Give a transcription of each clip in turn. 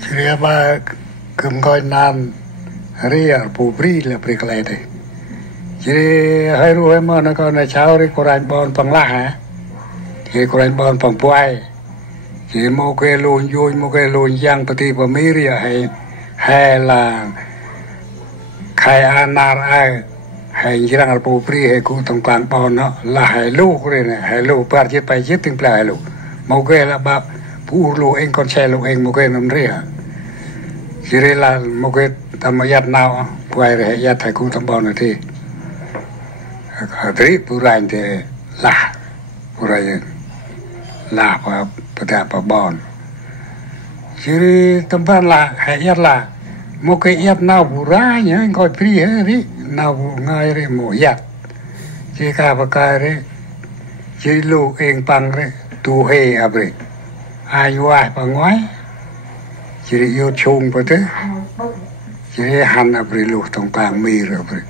Seria ba kumkoi nan ria pupri le priklete. Jadi hai ru hai mana kau na chau ri koran bon panglah ha. Jadi koran bon pangpuai. Jadi mau ke lun yui mau ke lun yang peti pemiria hai là khai anar ai hai jirang pupri hai ku tong klang bon no là hai lu ri ne hai lu par chit pai chit ting pla lu. Mau ke là ba pu lu eng con xe lu eng mau ke nam ria. Jadi là mau ke tamayat nào puai re yat hai ku tong bon thi. Hari purain te lah purain lah pada apa bon. Jadi tempat lah hayat lah mau ke yat nau puranya kau pri hari nau ngai re mau yat. Jadi kapa kare jadi lu eng pang re tu he abre ayu ai pangwai jadi yo chung pada jadi han abre lu tong kang mi re abre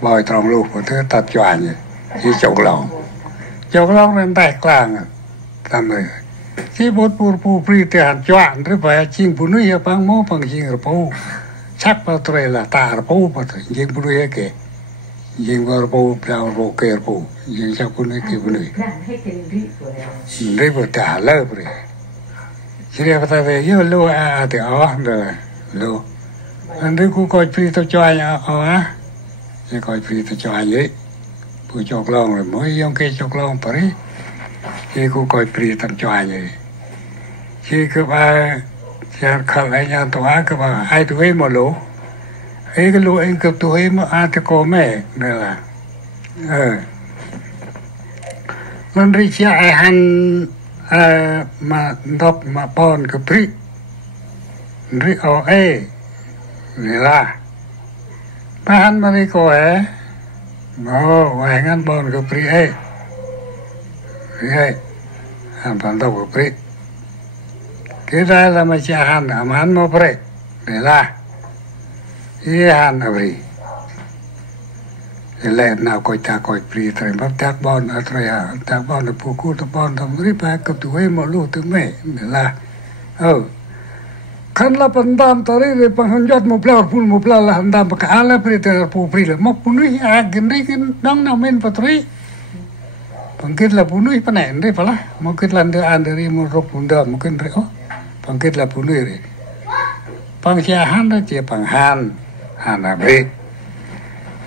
bòi tròn luôn của thứ ta choàng vậy chỉ chọc lòng lên tay clang làm rồi chỉ bút pu pri thì hàn choàng rồi phải chinh phụ nữ bằng mô bằng chinh rồi pu chắc bao tuổi là ta rồi pu bao tuổi chinh phụ nữ kì chinh vào pu vào pu kì pu chinh chắc phụ nữ kì phụ nữ rồi vừa trả lơ rồi chỉ để ta về yêu lu thì rồi lu anh đấy cũng coi pri tao choàng á chỉ coi phi tôi cho anh ấy, bữa chọc lòng rồi mới ông kia chọc lòng phải, chỉ cô coi phi tao cho anh ấy, chỉ cứ ba, chỉ khẩn lại nhà tôi á cứ ba ai tôi ấy một lỗ, ấy cái lỗ anh cướp tôi ấy mà ai thì có mẹ nữa là, lần đi chia ai han mà đọc mà bon cái phi, đi ở ấy, này là Pahan mari ko wah ngan bon ko pri han pantau ko pri kita la ma cha han aman mo pri de la han abri le na ko ta ko pri tre ba tak bon atra tak bon pu ku to bon tam ri pa ko tu mo lu tu me de la kan la pandam tari re panghanjat mo plar pun mo plar la handam ka ala priter pu pril mo punui a gendri kin dang na men patri pangkit la punui panen re pala mo kit lan de anderi mo ro punda mo kin re pangkit la punui re pang sia han da che pang han na bre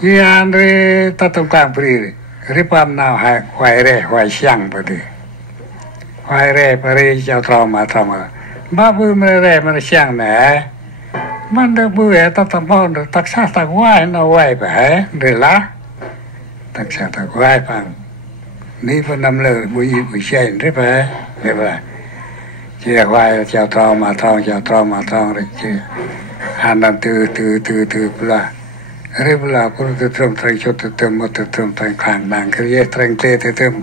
ya andre ta tong kang pri re pam na ha hwai re hwai xiang pa de hwai re pare chao trauma ba bữa mà re mà sang nèมันได้bữa ta tầm bao được tác sát tác quay nó quay phải để lá tác sát tác quay bằng ní phần năm lời buổi sáng đấy phải để vậy chỉ quay chào tròn mà tròn đấy chứ hành làm từ là đấy là cũng từ thơm thay cho từ thơm một từ thơm thay khang bằng cái gì thay tê từ thơm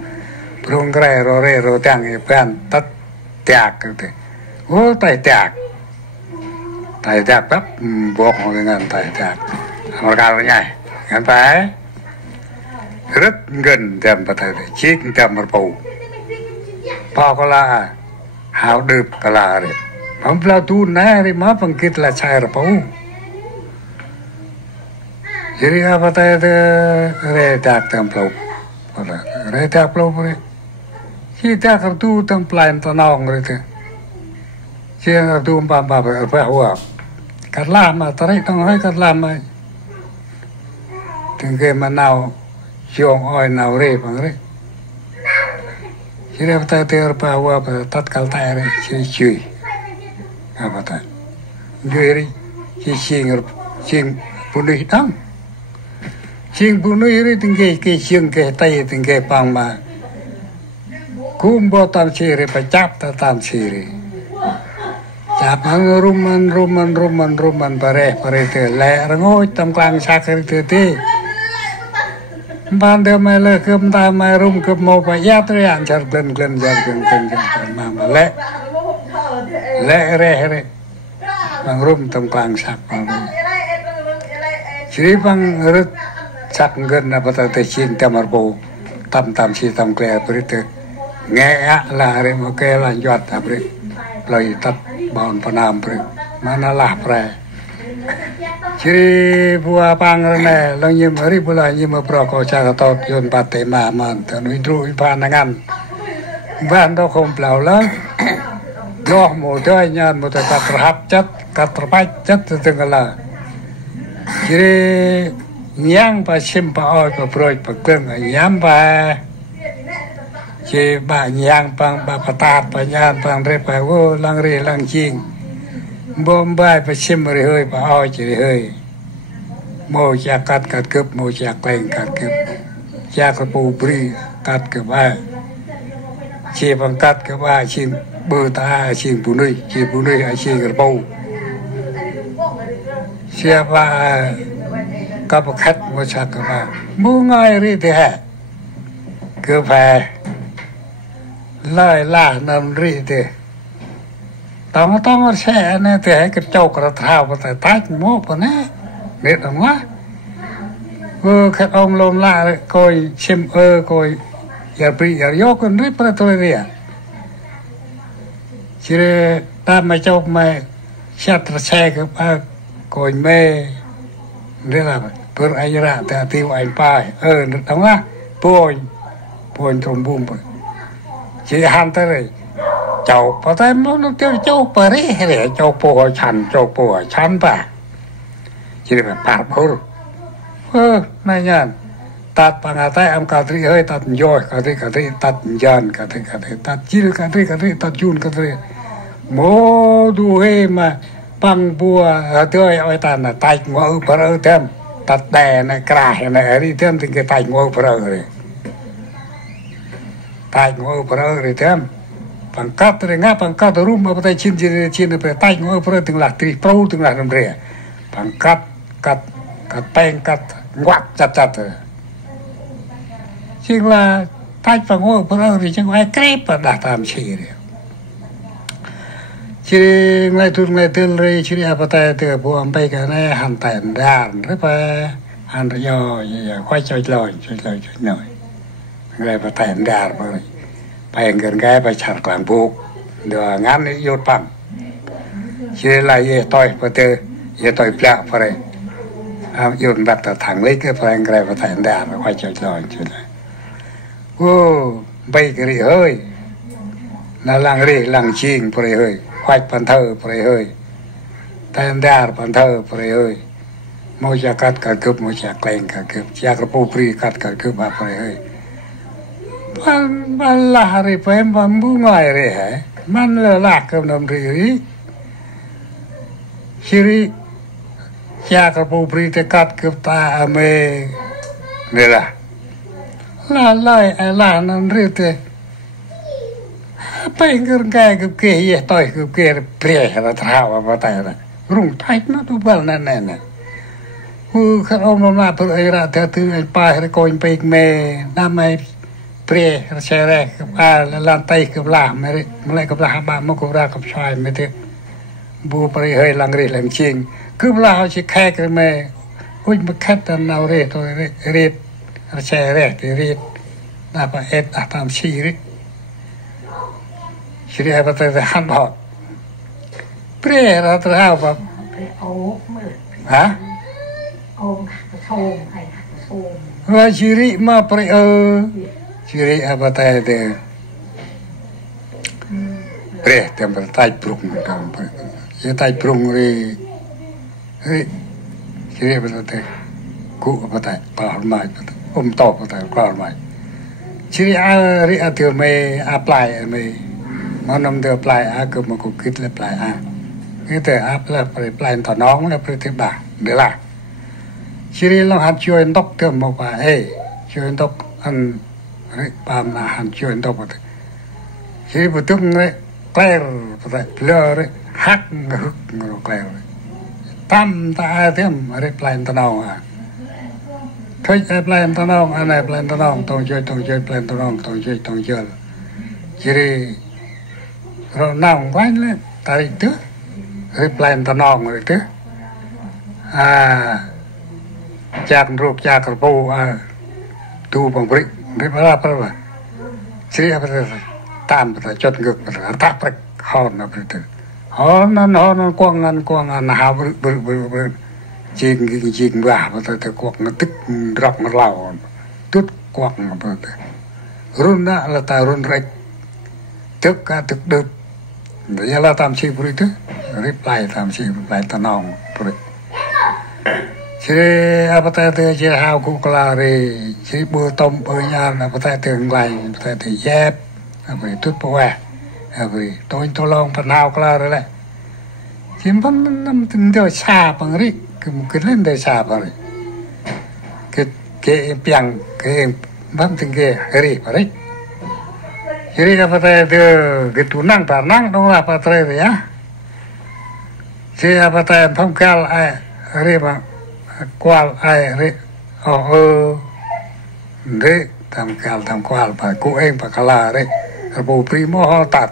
rung cái rồi tăng cái pan tắt tẹt cái ô tay tẹt bắp buộc một cái ngân tay tẹt một cao nhảy ngân phải rất gần đem vào thầy chiếc đem một bầu bao có là hào đượp có là đấy bấm lao tu nè thì má bằng kít là sai rồi bầu jadi apa thầy re tẹt đem bầu re tẹt bầu rồi khi tẹt tu đem plain to nong rồi thôi chia tu ba phải hoa cắt làm mà tao thấy tao nói cắt làm mà từng cái mà nào chiong oi nào re bằng đấy chỉ để ta ter pa hoa tắt cal tai đấy chui apa ta chui đi chỉ chieng punui đắng chieng punui đi từng cái chieng cái tay từng cái pang mà cũng bao tam chi re pa chap ta tam chi re chạp hăng ruman pare te lẹ ngôi tầm klang sạc te te ban đêm mai lơ cơm ta mai rum cơm màu phải yết rồi ăn chặt gần mà lẹ re bằng rum tầm klang sạc chỉ bằng rất sạc gần là bắt đầu chín tầm bầu tầm chi tầm kle te nghe là re một cái là giọt à re lời tắt bọn Nam mana lah pre ciri buah pangrene lang yim hari bulan yim proko cakatot yon pate maman tanu idru panangan ban do không plau lắm do một đôi nhân một cái hấp chất cắt bách chất từng là ciri nhang pa sim pa oi pa proi pa keng nhang pa chỉ bà nhang pang bà patat pa nhang pang re pa wo lang re lang ching bom bay pa sim re hơi pa oi chỉ hơi mô cha cắt cướp mô cha quen cắt cướp cha cái bù bri cắt cướp ai chỉ bằng cắt cướp ai chim bơ ta chim bù nuôi ai chim cái bầu xe ba các bậc khách mua sắm các bạn mua ngay đi thì hè cứ phải lại là nằm đi thì tao xe này thì cái châu cái thao cái tách mua cái này biết không á khách ông lôm la coi xem coi giờ bị giờ vô con rít vào tôi đi à chỉ ta mà châu mà xe các bạn coi mêนี่แหละเพื่อไอ้ระแต่ที่ไอ้ป้ายตรงนั้นป่วยตรงบุ้มไปจีฮันเตอร์เจ้าพอแต่มันเจ้าปริเหรอเจ้าป่วยฉันป่ะจีแบบปาดพูดนายยันตัดปังอาศัยอัมกาตรีเฮ้ยตัดย่อยกาตรีตัดยันกาตรีตัดจีกาตรีตัดยูนกาตรีโมดูเฮ้มาปังบัวเธอไอ้ตาน่ะตายงัวเพลเต็มตัดแต่น่ะกระายน่ะอะไรเต็มถึงจะตายงัวเพลเลยตายงัวเพลเลยเต็มปังกัดเลยง่าปังกัดรุ่มมาไปชินไปตายงัวเพลถึงหลักตรีโปรถึงหลักน้ำเรือปังกัดแป้งกัดงวัดจัดเลยจริงละตายปังงัวเพลเลยจังไว้เกรบด่าตามชีเลยชีngay tuần ngay tên rồiชีapa tay từ bộ âm bay cái này hành tèn đàn rất là hành rồi giờ khoai chơi lòi nổi ngay apa tèn đàn rồi bay gần cái bay chặt quảng buộc được ngắn đi vô bằngชีlại về tôi phải từ về tôi plạ phải vô đặt thẳng lấy cái phải ngay apa tèn đàn khoai chơi lòi ô bay cái gì hơi là làng chiên phải hơi khoai pan thơ phải hơi tay đar pan thơ phải hơi môi cha cắt cả cướp môi cha quen cả cướp cha cái bù pri cắt cả cướp à phải hơi man là rồi phải man bu ngoài rồi hả man là lạc cái nằm rồi chiri cha cái bù pri te cắt cướp ta mê này là lại nằm rồi teไปกันแกกับเกย์ต่อยกับเกย์เปรี้ยระท้าวมาตายละรุ่งไทยนะทุกวันนั่นน่ะเขาเอามาเพื่อไอ้ระเธอถือไอ้ป้ายระโกนไปเมย์น้ำไม่เปรี้ยระเชแรกกับลานไตกับลาไม่ได้ไม่กับลาบ้ามกับรากับชายไม่ได้บูไปเฮยลังเรียงจริงคือลาเขาจะแค่กันเมย์อุ้ยมาแค่ตอนเอาเรียตัวเรียระเชแรกที่เรียน่าไปเอ็ดตามชีริชีริapa tadi hanbok, pria rata apa? Hah? Wah ciri mah pria, ciri apa tadi? Pria tempat tai prung tempat, ya tai prung ciri apa tadi? Ku apa tadi? Kahormai, top apa tadi? Kahormai. Ciri ari atur me apply me. Mà nằm từ play cứ mà cũng kít là play cái từ là play thọ nón là play thứ ba để là chỉ là hắn chơi tóc từ một vài chơi tóc ăn bám là hắn chơi tóc vậy chỉ một chút này clear vậy lơ đấy hack ngược clear tam ta thêm ở đây play thọ nón thôi play thọ nón anh này play thọ nón tôi chơi play thọ nón tôi chơi chỉ rồi nào quay lên tại trước rồi plan tao nòng rồi trước chạc ruột chạc bù tu bằng brick biết bao nhiêu chỉ là tam là chốt ngực là tát phải hòn nó phải từ nó quăng ngăn hào bự chiên vào mà tôi quăng nó tức rọc nó lào tút quăng mà run đó là ta run rạch tức cả tức được bây là tam chi bự chứ reply tam chi reply ta nong bự chỉ apa ta chỉ hào cụ là rồi chỉ bữa tôm bữa nhàn apa ta thường lại apa ta thì dép apa tút bò apa tôi long phần hào là rồi đấy chỉ vẫn nằm từng điều xa bằng đấy cái lên đời xa bằng đấy cái piang cái vẫn từng cái đấy bằng đấy jadi apa ta cái tunang tanang dong apa ta đấy ya chỉ apa ta phong cal ai đấy mà qual ai đấy đấy tham qual phải cụ em phải cala đấy bộ primo họ tạt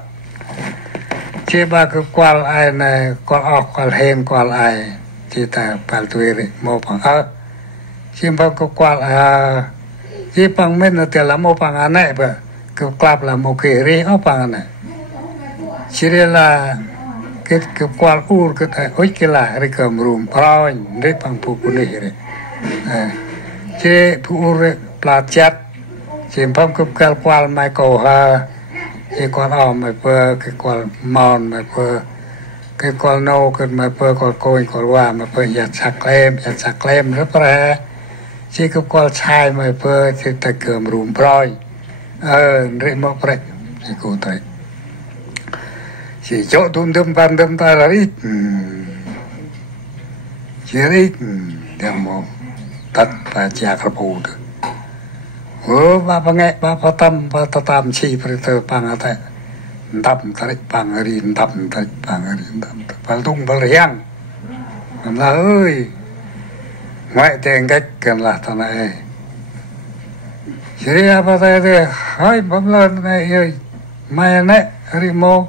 chỉ ba cái qual ai này qual hen qual ai chỉ ta phải tuổi đấy mô bằng chỉ ba cái qual chỉ bằng mình là tiền là mô bằng anh này vậy cái club là một cái gì ở bằng này chỉ là cái qual cái ôi cái là cái cầm rùm rồi đấy bằng phụ nữ đấy chỉ phụ nữ plát chặt chỉ bằng cái qual mai cầu ha cái qual mai phơ cái qual mòn mai phơ cái qual nâu cái mai phơ qual côi qual hoa mai phơ giặt sạc lem rất là chỉ cái qual chai mai phơ chỉ ta cầm rùm rồi đấy một đấy chỉ cụ thể chỉ chỗ tụm ban đâm ta là ít chỉ ít đem một tật và chả khắp hồ được ba nghe ba tâm chi phải từ bằng thế đâm tới bằng đi đâm tới bằng đi đâm phải tung phải riêng là ơi ngoại tiền cách cần là thằng này chỉ apa thế hỏi bấm lên này ơi mai này rimo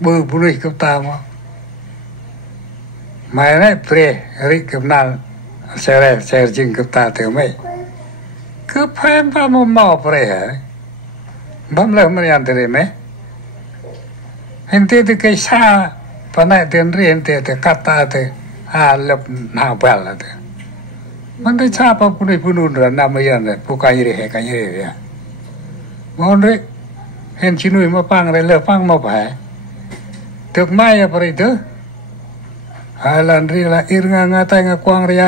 bự bự cấp ta mà mai này pre ri cấp nào xe chinh cấp ta theo mấy cứ phải bấm mò pre hả bấm lên mới ăn thế mấy hiện tại thì cái xa phần này tiền ri hiện tại thì cắt ta thì lập nào bèo là thếมันได้ชาปะปุนิปุนุนระนามายันเลยผู้กายเรหกันเรยมันเลยเห็นชินุยมาปังเลยเลิกปังมาแผลถึกไม้อะไรเด้อลันรีละอิรงาแต่งกวางเรีย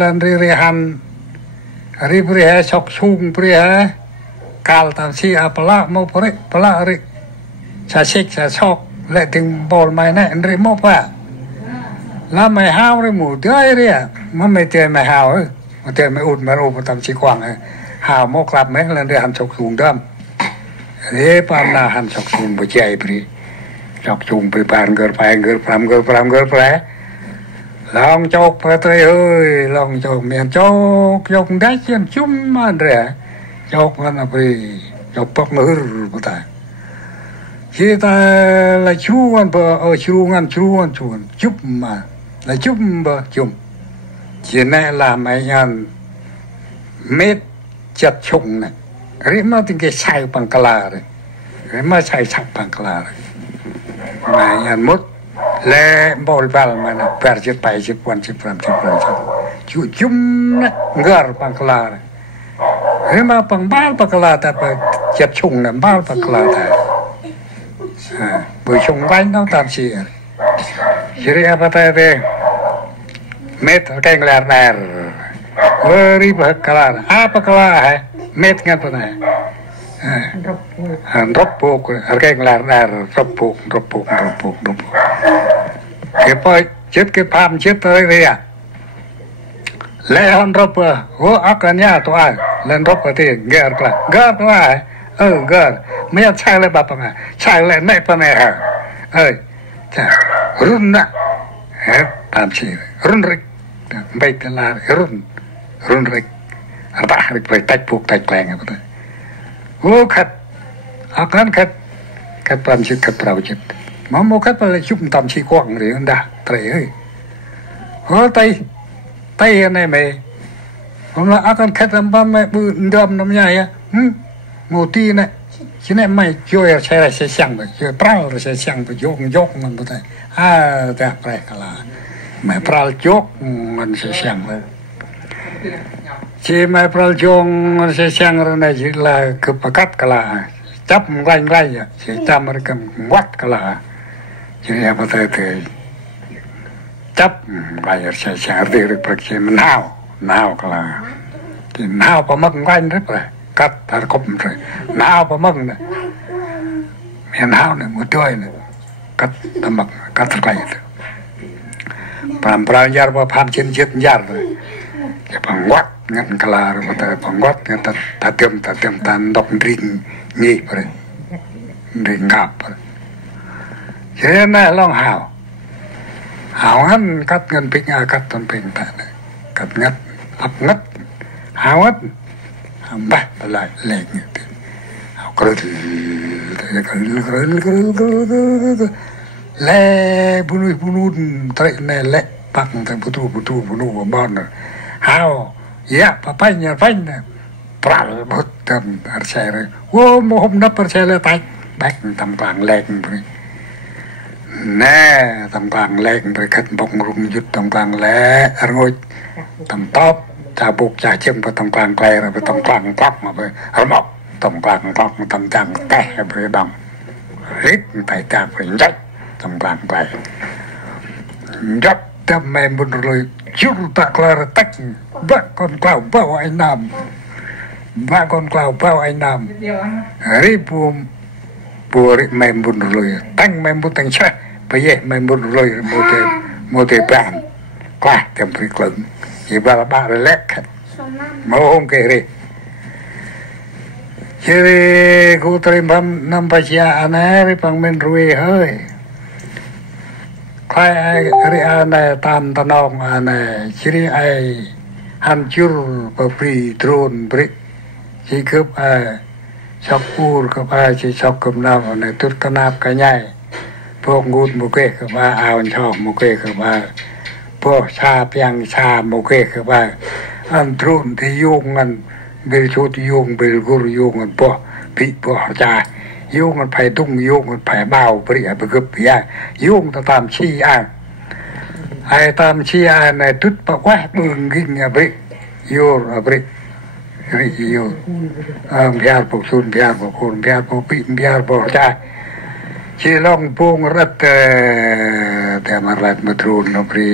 ลันรีเรหันรีบเรียชกซุงเรียกาลตามชีอาปละมาปริปละริชาเช็กชาชกและถึงบอลไม้เนี่ยรีมาปะแล้วไม่หาวเลยหมูเด้อเรียมันไม่เตือนไม่หาวมันเตือนไม่อุดมันอุปตามชีกวางหาวมกลับไหมแล้วเรียหันชกสูงด้ามเฮ้ปามนาหันชกสูงบ่ใจปรีชกสูงไปปานเกิดไปเกิดพรำลองจกไปเตยเอ้ยลองจกเมียนจกได้เช่นชุ่มมันเรียจกมันปรีจกปกมือบ่ตายkhi ta là chú ăn bờ chú ăn chúc mà là chúc bờ chum chỉ này là mấy ăn mét chặt trùng này cái mà tính cái sai bằng cala rồi cái mà sai sạch bằng cala rồi mấy ăn mốt lẹ bol bal mà nó per chip bay chip quan chip ram chú chum này gar bằng cala rồi cái mà bằng bal bằng cala ta chặt trùng này bal bằng cala ta buổi chung quanh nó tạm chỉ apa tadi met kayak ngelar beri bakalan apa kalah met ngapa nih ropuk kayak ngelar ropuk kepo chết cái phàm chết tới đây à lẽ hòn rop akannya tuh lên rop thì ger tuh ger mấy anh trai lên bà bằng trai lên mẹ bà mẹ hả chà run nè tạm chỉ run rịch bây giờ là run rịch ta rịch phải tách buộc tách lẹng vậy thôi khát khát tạm chỉ khát bảo chết mà một khát là chụp tạm chỉ quăng rồi anh đã trời ơi tay này mày hôm là akan khát làm ba mẹ bự đầm nằm nhảy á một tí này chứ này mày chơi xe xe sang rồi chơi prao rồi xe sang rồi dốc mình có thể thế phải là mày prao dốc mình xe sang rồi chỉ mày prao dốc xe sang rồi này chỉ là cứ cắt cả là chấp ranh ranh chỉ chăm rồi cầm quát cả là chỉ là có thể thì chấp bây giờ xe sang thì được bật chỉ nào cả là thì nào có mất ranh rất rồi cắt ta copm rồi nào có mất này miền nào này một đôi này cắt ta mất cắt lại pram pram jar và pram trên chết jar rồi cái bằng quát ngăn cala rồi mà ta bằng quát người ta tiêm ta đọc rình nhị rồi rình ngap rồi thế này long hào hắn cắt ngân pin cắt tuần pin ta cắt ngắt ấp ngắt hào hết bắt lại lên cứ lẹ bunu trai này lẹ bắt thằng bunu bọn hào ya papanya phanh pral bớt tầm xe rồi ô một hôm nắp xe lên tay bắt tầm quảng lên rồi nè tầm quảng lên rồi cắt bông rung dứt tầm quảng lẹ ngồi tầm top cha buộc cha chân vào tầm quảng quay rồi tầm quảng tóc mà về ở mọc tầm quảng tóc tầm chẳng té về đồng hết tay cha phải rách tầm quảng quay rất tâm em buồn rồi chút bạc là tách vợ con cào bao anh nam vợ con cào bao anh nam ấy bùa mềm buồn rồi tăng mềm buồn tăng chơi bây giờ mềm buồn rồi một thể bạn qua thêm phải cứng chỉ ba rồi lét mà hôm kể đi chứ cô tây năm ba chia anh ấy bằng mình ruồi hơi khai ai ria này tam ta nong anh này chỉ ai han chur papri drone bri chỉ cướp ai chọc ur cướp ai chỉ chọc cầm nam này tút cái nắp cái nhaiพวกงูมุกเกคือว่าเอาชอบมุกเกคือว่าพวกชาเปียงชามุกเกคือว่าอันตรุนที่ยุ่งกันเบลชุดยุ่งเบลกุรยุ่งกันพวกพิพวกจ่ายุ่งกันไผ่ตุ้งยุ่งกันไผ่เบาปริยไปกึบเปียยุ่งตามชี้อ่านไอ้ตามชี้อ่านในทุดปะว่าบึงกินอ่ะปริยุ่งอ่ะปริยุ่งพิอาร์ปกซุนพิอาร์ปกคุณพิอาร์ปกปิพิอาร์ปกจ่าchỉ long buông rấtแต่มารัดมาทรูนปรี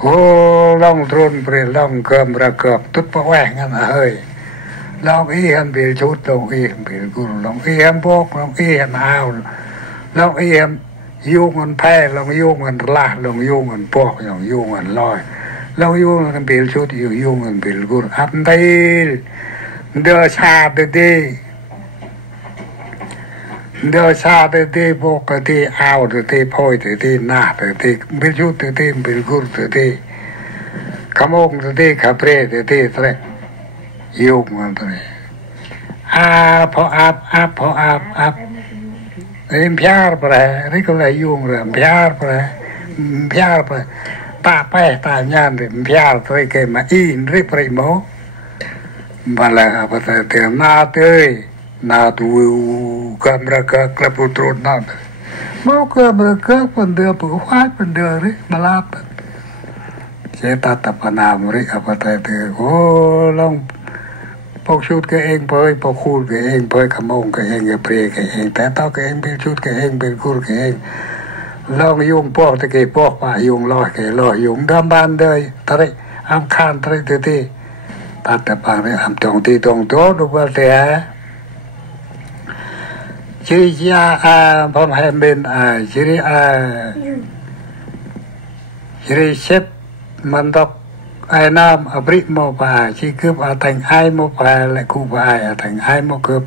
โอ้ลองทรูนปรีลองเกิมระเกิบทุกปะแหวงกันเฮ้ยลองอีหันเปลี่ยนชุดลองอีหันเปลี่ยนกุลลองอีหันพกลองอีหันเอาลองอีหันยุ่งกันแพ้ลองยุ่งกันละลองยุ่งกันพกลองยุ่งกันลอยลองยุ่งกันเปลี่ยนชุดยุ่งกันเปลี่ยนกุลอันใดเดือชาเดือเดี๋ยวชาเดี๋ยวพวกเดี๋ยวเอาเดี๋ยวพ่อยเดี๋ยวหน้าเดี๋ยวไม่ชุดเดี๋ยวไม่กุลเดี๋ยวขโมงเดี๋ยวขับเร่เดี๋ยวอะไรยุ่งกันตัวนี้พอพอเอ็มพิอาร์ไปนี่ก็เลยยุ่งเลยพิอาร์ไปตาไปตาญาณเลยพิอาร์ตัวเกี่ยมาอินริบริโมมาแล้วพอเดี๋ยวหน้าเตยนาดูkamera klep utron nat mau kamera pendek buat pendek ni balap saya tatap panamri apa tadi oh long pok shoot ke eng poi pok khul ke eng poi kamong ke eng ke pre ke engแต่ตอke eng bil shoot ke eng bil kur ke eng long yung pok te ke pok pa yung lo ke lo yung dam ban dei tari am khan tari te tatap pang ni am tong ti tong to do ba te chỉ phong hành bên chỉ xếp mình đọc ai nam ở Brit một vài chỉ cướp ở thành ai một vài lại cụ vài ở thành ai một cướp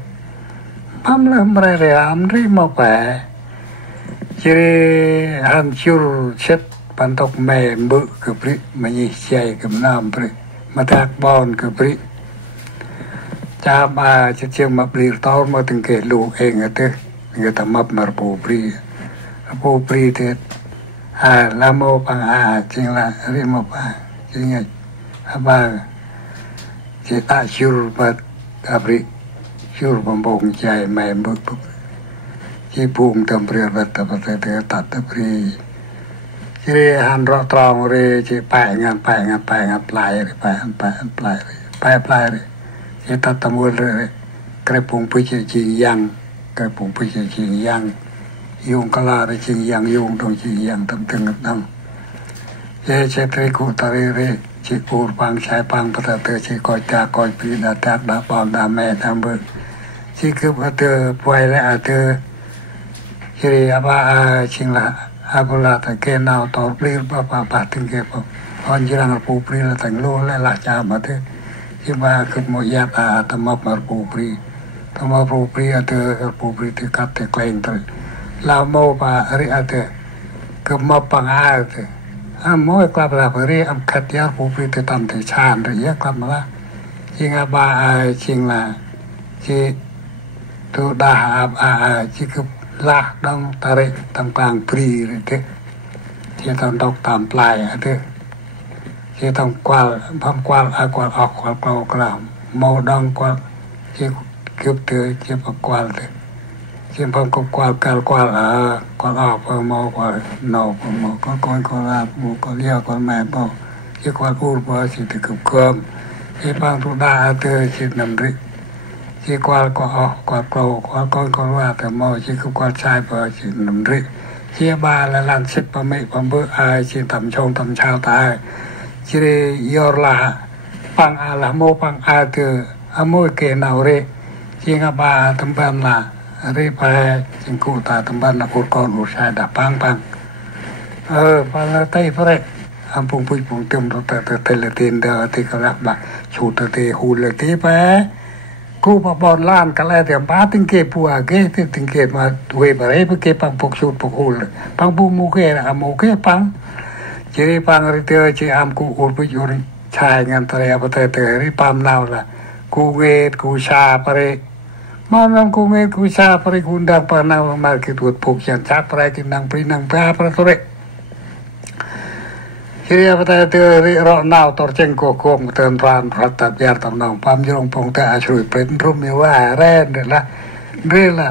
bấm lên mà để làm đi một vài chỉ hành chiu xếp mình đọc mẹ bự cướp Brit mà nhỉ chạy cướp nam Brit mà thác bon cướp Brit cha bà chỉ chiang mập lì tao mà từng kể lù eng ở đây người ta mập mà bù pri thế là mô bằng chính là riêng một chính là bà chỉ ta chiu mà pri chua bom bông chạy mẹ bước bước chỉ buông tâm bia vật tập tập tạt tập bia chỉ han rõ tròn rồi chỉ bài ngàn lại rồi chỉ tạt tâm buồn rồi cái bông bự chỉ yang cái bông bự chỉ yang dùng cái là chỉ yang dùng đồng chỉ yang tâm từng năm chỉ thấy cụ ta rồi chỉ cụ bằng sai bằng bắt đầu chỉ coi cha coi phi đã tát đã bòn đã mẹ đã bự chỉ cứ bắt đầu quay lại từ chỉ apa chính là apalah ta cái nào tỏ phi ba từng cái còn chỉ là phụ phi là thành lô lại cha mà thế chỉ mà cứ một giáp tâm mà phụ phi từ phụ phi từ cắt từ klein từ lao mô ba ri từ cứ mà bằng từ mỗi club là phải am cắt giá phụ phi từ tầm từ chán rồi giá club mà chính ba chính là chỉ tu đa chỉ cứ là đông ta đấy tầm càng free rồi thế chỉ tầm đọc tầm lại thế chỉ tầm qua qua ọc màu đông qua chỉ cướp từ chỉ bằng qua thế chỉ bằng qua ọc màu qua nổ màu con là màu con liêu con mẹ màu chỉ qua bao chỉ từ cơm chỉ bằng tu đa từ chỉ nằm đấy chỉ qua conว่าแต่มอchỉ qua sai bờ chỉ nằm rị chỉ ba là làm xếp ba mẹ ba bữa chỉ tầm chông tầm chào ta chỉ do là bằng là mô bằng từ môi kề nào rị chỉ ba tầm ban là rị ba chỉ cụ ta tầm ban là con u sai đã bằng bằng là tây phải bùng tầm rồi tây là tiền đó thì các bạn chủ thì hùn là tí béกูมาบอลล้านกันแล้วแต่บ้าติงเก็บปัวเกติติงเก็บมาเวบอะไรไปเก็บปังปกชุดปกหูเลยปังบูมูเกะอะมูเกะปังจีปังริเตอร์จีอามกูอุดไปอยู่ชายงานทะเลปะเตอริปามนาวละกูเวทกูชาปะเรมันกูเวทกูชาปะเรกูดังปะนาวมาคิดว่าปกยันชาปะเรกินนางปรีนางปลาปะตัวเรKiri apa tu rau torceng kokom tentran ratat biar tamnong pam jong pong te asui pren rum mi wa ren de la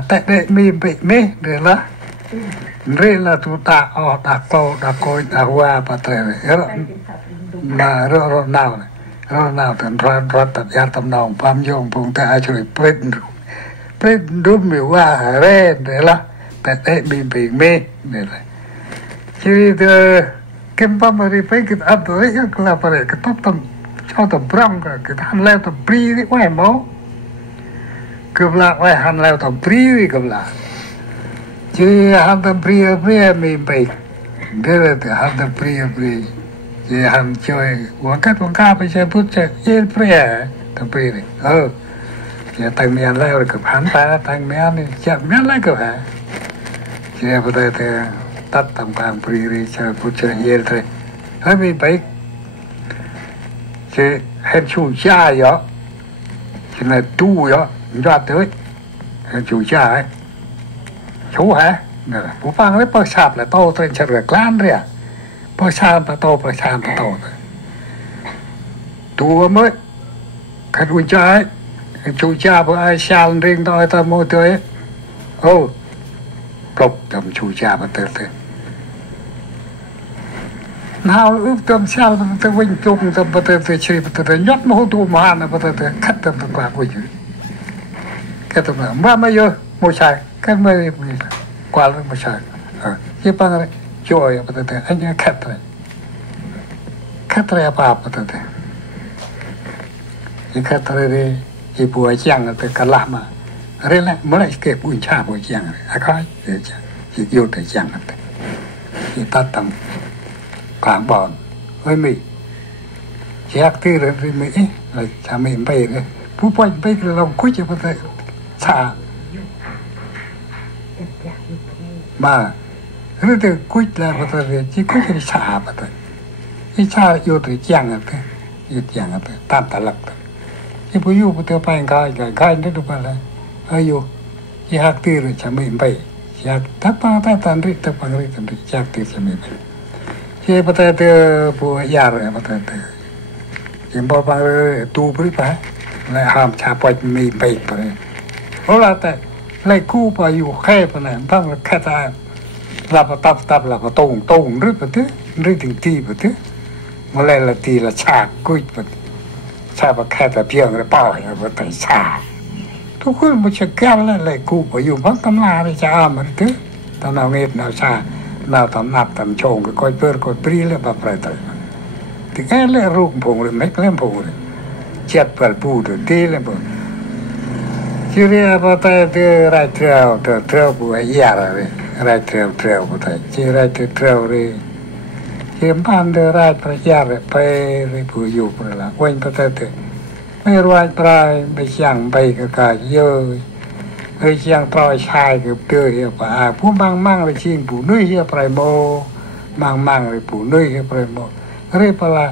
te de mi be me de la tu ta o ta ko ta wa pa te na rau nau tentran ratat biar tamnong pam jong pong te asui pren rum mi wa ren de la te de mi be me de la Kiri tu Kempa mari pai kita ada ya kelapa ya kita tam cho tam brang kita han leo tam pri đi quay máu kebla quay han leo tam pri đi kebla chứ han tam pri mình pai để là han tam pri chứ han chơi quảng ca phải chơi bút chơi yên pri tam pri đi chứ tăng miền leo được hắn ta tăng miền đi chậm miền lấy cơ hả chứ bây giờ tắt tầm càng pri chơi bút chơi yên thôi hơi bị bấy chứ hết chủ cha đó chỉ là tu đó ra tới hết chủ cha ấy chú hả bố phang lấy bơ sạp là to trên chợ được lan rồi bơ sạp là to tu mới hết chủ cha ấy chủ cha bữa ai sang riêng tôi ta mua tới cục tầm chủ cha mà từ nào ướp tâm sao tôi vinh chung tâm bắt tôi chơi bắt tôi nhót máu tu mà nó bắt tôi cắt tâm tôi qua cái gì cái tâm là mà giờ một sai cái mới qua rồi một sai chỉ bằng cái chơi bắt tôi anh nhớ cắt rồi apa bắt tôi chỉ cắt rồi đi chỉ bùa chăng tôi cả làm mà rồi lại mới lại cái bùi cha bùi chăng à coi chỉ yêu tới chăng chỉ tắt tâm càng bọn với mình chỉ hắc tư rồi mình là cha mình bay rồi phú quanh bay là lòng cuối cho tôi xa mà rồi từ cuối là tôi chỉ cuối là xa mà tôi cái xa yêu tới chàng rồi yêu chàng rồi tam ta lập rồi cái bữa yêu tôi bay cái nó được là yêu chỉ hắc tư rồi cha mình bay chỉ hắc thắp ba tan rít cha tư cha mình bay Jadi pada tu buat yar pada tu. Jempol bang tu beri pa, lai ham capai mi baik pada. เพราะแต่เลยกู้ไปอยู่แค่ปนนั้นทั้งแค่ตาเราก็ตับเราก็ตรงหรือปะทึหรือถึงที่ปะทึมาเลยละตีละชากุ้ยปะชาปะแค่แต่เพียงเลยเปล่าอย่างปะแต่ชาทุกคนมันจะแก้แล้วเลยกู้ไปอยู่พักตำนาเลยจะอามันทึตอนเราเงียบเราชาเราทำนับทำโชงก็ค่อยเปิดค่อยปรีแล้วแบบไรต่อถึงแค่เรื่องรูปผงเลยไม่เล่นผงเลยเจ็ดเปิดปูตัวตีเลยผงชีวิตพอแต่เดือไรเที่ยวปูไอ้ยาอะไรไรเที่ยวพอแต่ชีไรเที่ยวเลยชีบ้านเดือไรประหยัดไปเลยปูอยู่ไปละวันพอแต่ไม่รวยปลายไปช่างไปก็กายเยอะเฮ้ยช่างตรอยชายกับเดือเหี้ยป่าผู้มั่งเลยชิงปูนุ่ยเหี้ยปลายโมมั่งเลยปูนุ่ยเหี้ยปลายโมเรียบละ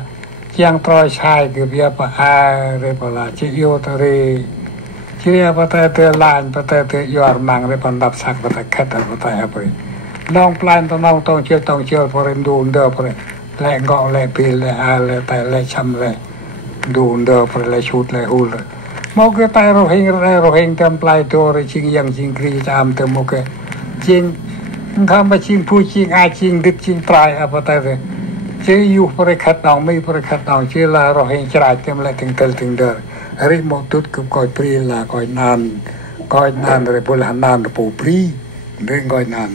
ช่างตรอยชายกับเหี้ยป่าเรียบละชิโยตรีชีวิตพอแต่ลานพอแต่ยอดมังเรียบดับสักพอแต่แค่แต่พอแต่อะไรน้องปลายต้องเชื่อพอเรียนดูเด้อพอเรียนแหล่เกาะแหล่ปีแหล่แหล่แต่แหล่ช้ำแหล่ดูเด้อพอแหล่ชุดแหล่หูเลยมอกแต่เราเฮงเต็มปลายตัวเลยชิงยังชิงครีจามเต็มมอกชิงทำมาชิงผู้ชิงอาชิงดึกชิงปลายพอแต่เชื่ออยู่พอเรียนขัดน้องไม่พอเรียนขัดน้องเชื่อละเราเฮงจราเต็มแหล่ถึงเดินhari mau tut ke koi pri la koi nan re pula nan po pri deng koi nan